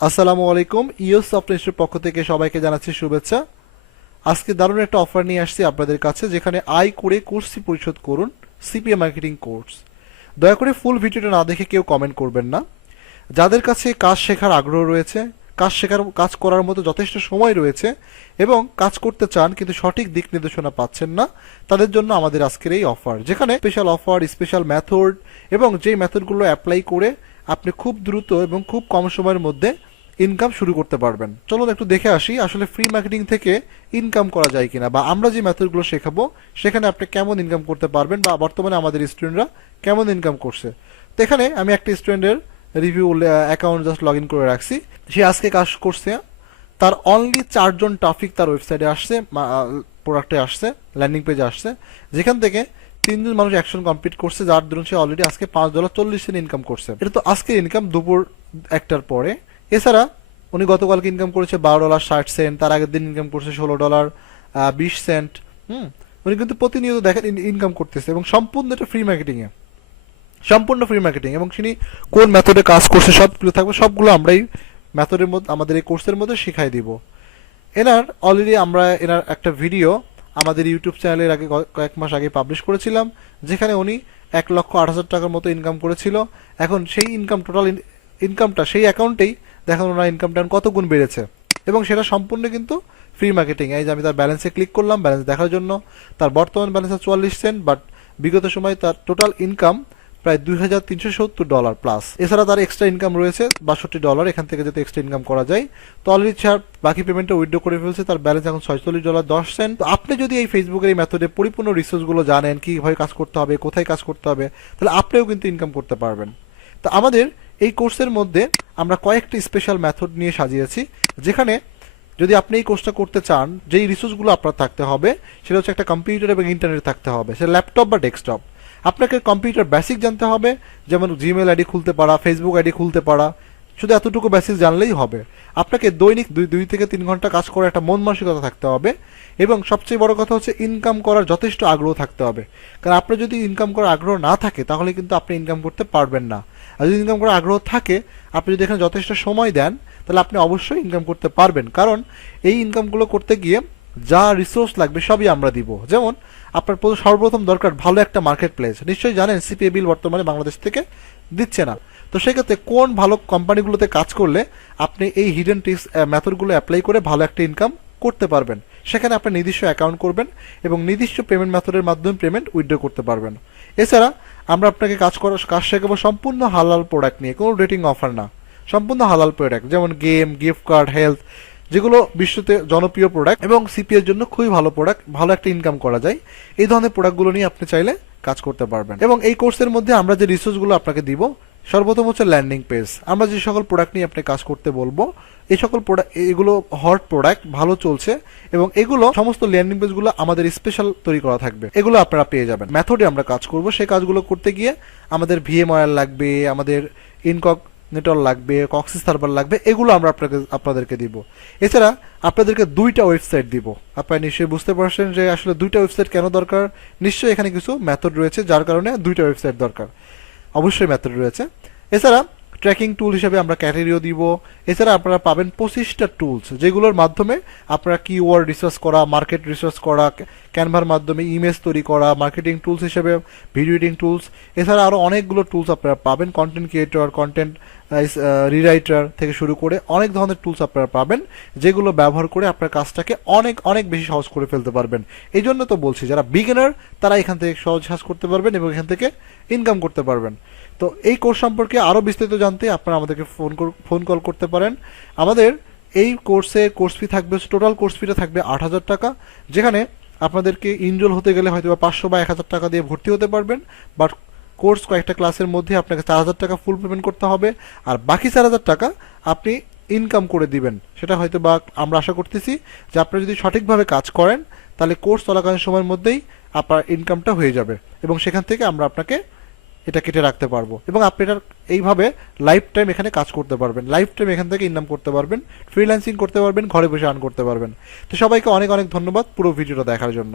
আসসালামু আলাইকুম। সফটওয়্যারের পক্ষ থেকে সবাইকে জানাচ্ছি শুভেচ্ছা। আজকে দারুণ একটা অফার নিয়ে আসছি আপনাদের কাছে, যেখানে আয় করে কোর্সটি পরিশোধ করুন সিপিএ মার্কেটিং কোর্স। দয়া করে ফুল ভিডিওটা না দেখে কেউ কমেন্ট করবেন না। যাদের কাছে কাজ শেখার আগ্রহ রয়েছে, কাজ করার মতো যথেষ্ট সময় রয়েছে এবং কাজ করতে চান কিন্তু সঠিক দিক নির্দেশনা পাচ্ছেন না, তাদের জন্য আমাদের আজকের এই অফার, যেখানে স্পেশাল অফার, স্পেশাল মেথড এবং যেই মেথডগুলো অ্যাপ্লাই করে আপনি খুব দ্রুত এবং খুব কম সময়ের মধ্যে ইনকাম শুরু করতে পারবেন। চলুন একটু দেখে আসি আসলে ফ্রি মার্কেটিং থেকে ইনকাম করা যায় কিনা, বা আমরা যে মেথডগুলো শেখাবো সেখানে আপনি কেমন ইনকাম করতে পারবেন, বা বর্তমানে আমাদের স্টুডেন্টরা কেমন ইনকাম করছে। তো এখানে আমি একটা স্টুডেন্টের review account just log in করে রাখছি। সে আজকে কাজ করছে, তার অনলি 4জন ট্রাফিক তার ওয়েবসাইটে আসছে, প্রোডাক্টে আসছে, ল্যান্ডিং পেজে আসছে, যেখান থেকে 3জন মানুষ অ্যাকশন কমপ্লিট করছে, যার দরুন সে অলরেডি আজকে $5.40 ইনকাম করছে। এটা তো আজকে ইনকাম দুপুর 1টার পরে। এছাড়া উনি গতকালকে ইনকাম করেছে $12.60, তার আগের দিন ইনকাম করছে $16.20। উনি কিন্তু প্রতিনিয়ত দেখেন ইনকাম করতেছে, এবং সম্পূর্ণ এটা ফ্রি মার্কেটিং এ, সম্পূর্ণ ফ্রি মার্কেটিং। এবং তিনি কোন মেথডে কাজ করছে সবগুলো থাকবে, সবগুলো আমরা এই মেথডের মধ্যে আমাদের এই কোর্সের মধ্যে শিখাই দিব। এনার অলরেডি আমরা এনার একটা ভিডিও আমাদের ইউটিউব চ্যানেলের আগে কয়েক মাস আগে পাবলিশ করেছিলাম, যেখানে উনি 1,08,000 টাকার মতো ইনকাম করেছিল। এখন সেই ইনকাম, টোটাল ইনকামটা সেই অ্যাকাউন্টেই দেখেন ওনার ইনকামটা কত গুণ বেড়েছে, এবং সেটা সম্পূর্ণ কিন্তু ফ্রি মার্কেটিং। এই যে আমি তার ব্যালেন্সে ক্লিক করলাম ব্যালেন্স দেখার জন্য, তার বর্তমান ব্যালেন্স আছে 44 সেন্ট, বাট বিগত সময় তার টোটাল ইনকাম প্রায় $2,370 প্লাস। এছাড়া তার এক্সট্রা ইনকাম রয়েছে $62, এখান থেকে যাতে এক্সট্রা ইনকাম করা যায়। তো অলরেডি স্যার বাকি পেমেন্টটা উইথড্র করে ফেলছে, তার ব্যালেন্স এখন $46.10। তো আপনি যদি এই ফেসবুকের এই মেথডে পরিপূর্ণ রিসোর্সগুলো জানেন, কিভাবে কাজ করতে হবে, কোথায় কাজ করতে হবে, তাহলে আপনিও কিন্তু ইনকাম করতে পারবেন। তো আমাদের এই কোর্সের মধ্যে আমরা কয়েকটি স্পেশাল মেথড নিয়ে সাজিয়েছি, যেখানে যদি আপনি এই কোর্সটা করতে চান, যেই রিসোর্সগুলো আপনার থাকতে হবে সেটা হচ্ছে একটা কম্পিউটার এবং ইন্টারনেট থাকতে হবে, সেটা ল্যাপটপ বা ডেস্কটপ। আপনাকে কম্পিউটার বেসিক জানতে হবে, যেমন জিমেল আইডি খুলতে পারা, ফেসবুক আইডি খুলতে পারা, শুধু এতটুকু বেসিক জানলেই হবে। আপনাকে দৈনিক 2 থেকে 3 ঘন্টা কাজ করার একটা মন মানসিকতা থাকতে হবে, এবং সবচেয়ে বড় কথা হচ্ছে ইনকাম করার যথেষ্ট আগ্রহ থাকতে হবে। কারণ আপনার যদি ইনকাম করার আগ্রহ না থাকে তাহলে কিন্তু আপনি ইনকাম করতে পারবেন না। আর যদি ইনকাম করার আগ্রহ থাকে, আপনি যদি এখানে যথেষ্ট সময় দেন, তাহলে আপনি অবশ্যই ইনকাম করতে পারবেন। কারণ এই ইনকামগুলো করতে গিয়ে যা রিসোর্স লাগবে সবই আমরা দিব। যেমন আপনার সর্বপ্রথম দরকার ভালো একটা মার্কেট প্লেস। নিশ্চয়ই জানেন সিপিএ বিল বর্তমানে বাংলাদেশ থেকে দিচ্ছে না। তো সেক্ষেত্রে কোন ভালো কোম্পানিগুলোতে কাজ করলে আপনি এই হিডেন টিপস মেথডগুলো অ্যাপ্লাই করে ভালো একটা ইনকাম করতে পারবেন, সেখানে আপনি নির্দিষ্ট অ্যাকাউন্ট করবেন এবং নির্দিষ্ট পেমেন্ট মেথডের মাধ্যমে পেমেন্ট উইথড্র করতে পারবেন। এছাড়া আমরা আপনাকে কাজ শেখাবো সম্পূর্ণ হালাল প্রোডাক্ট নিয়ে, কোনো রেটিং অফার না, সম্পূর্ণ হালাল প্রোডাক্ট, যেমন গেম, গিফট কার্ড, হেলথ, যেগুলো বিশ্বতে জনপ্রিয় প্রোডাক্ট এবং সিপিএর জন্য খুবই ভালো প্রোডাক্ট, ভালো একটা ইনকাম করা যায়। এই ধরনের প্রোডাক্টগুলো নিয়ে আপনি চাইলে কাজ করতে পারবেন। এবং এই কোর্সের মধ্যে আমরা যে রিসোর্সগুলো আপনাকে দিব, সর্বপ্রথম হচ্ছে ল্যান্ডিং পেজ। আমরা যে সকল প্রোডাক্ট নিয়ে আপনি কাজ করতে বলবো, এই সকল প্রোডাক্ট, এগুলো হট প্রোডাক্ট, ভালো চলছে, এবং এগুলো সমস্ত ল্যান্ডিং পেজগুলো আমাদের স্পেশাল তৈরি করা থাকবে, এগুলো আপনারা পেয়ে যাবেন। মেথডে আমরা কাজ করব, সেই কাজগুলো করতে গিয়ে আমাদের ভিএমওয়্যার লাগবে, আমাদের ইনকগনিটর লাগবে, প্রক্সি সার্ভার লাগবে, এগুলো আমরা আপনাদেরকে দিব। এছাড়া আপনাদেরকে 2টা ওয়েবসাইট দিব। আপনারা নিশ্চয়ই বুঝতে পারছেন যে আসলে 2টা ওয়েবসাইট কেন দরকার। নিশ্চয়ই এখানে কিছু মেথড রয়েছে যার কারণে 2টা ওয়েবসাইট দরকার, অবশ্যই মেথড রয়েছে। এছাড়া ট্র্যাকিং টুল হিসেবে আমরা ক্যাটেগরিও দিব। এছাড়া আপনারা পাবেন 25টা টুলস, যেগুলোর মাধ্যমে আপনারা কিওয়ার্ড রিসার্চ করা, মার্কেট রিসার্চ করা, ক্যানভার মাধ্যমে ইমেজ তৈরি করা, মার্কেটিং টুলস হিসেবে ভিডিও এডিটিং টুলস, এছাড়া আরও অনেকগুলো টুলস আপনারা পাবেন, কন্টেন্ট ক্রিয়েটর, কন্টেন্ট রিরাইটার থেকে শুরু করে অনেক ধরনের টুলস আপনারা পাবেন, যেগুলো ব্যবহার করে আপনার কাজটাকে অনেক অনেক বেশি সহজ করে ফেলতে পারবেন। এই জন্য তো বলছি, যারা বিগিনার তারা এখান থেকে সহজ কাজ করতে পারবেন এবং এখান থেকে ইনকাম করতে পারবেন। তো এই কোর্স সম্পর্কে আরও বিস্তারিত জানতে আপনারা আমাদেরকে ফোন কল করতে পারেন। আমাদের এই কোর্সে কোর্স ফি থাকবে, টোটাল কোর্স ফিটা থাকবে 8,000 টাকা, যেখানে আপনাদেরকে ইনরোল হতে গেলে হয়তো 500 বা 1,000 টাকা দিয়ে ভর্তি হতে পারবেন। বাট কোর্স কয়েকটা ক্লাসের মধ্যে আপনাকে 4,000 টাকা ফুল পেমেন্ট করতে হবে, আর বাকি 4,000 টাকা আপনি ইনকাম করে দিবেন। সেটা হয়তো বা আমরা আশা করতেছি যে আপনারা যদি সঠিকভাবে কাজ করেন, তাহলে কোর্স চলাকালীন সময়ের মধ্যেই আপনার ইনকামটা হয়ে যাবে, এবং সেখান থেকে আমরা আপনাকে এটা কেটে রাখতে পারবো, এবং আপনি এটা এইভাবে লাইফ টাইম এখানে কাজ করতে পারবেন, লাইফ টাইম এখান থেকে ইনকাম করতে পারবেন, ফ্রিল্যান্সিং করতে পারবেন, ঘরে বসে আর্ন করতে পারবেন। তো সবাইকে অনেক অনেক ধন্যবাদ পুরো ভিডিওটা দেখার জন্য।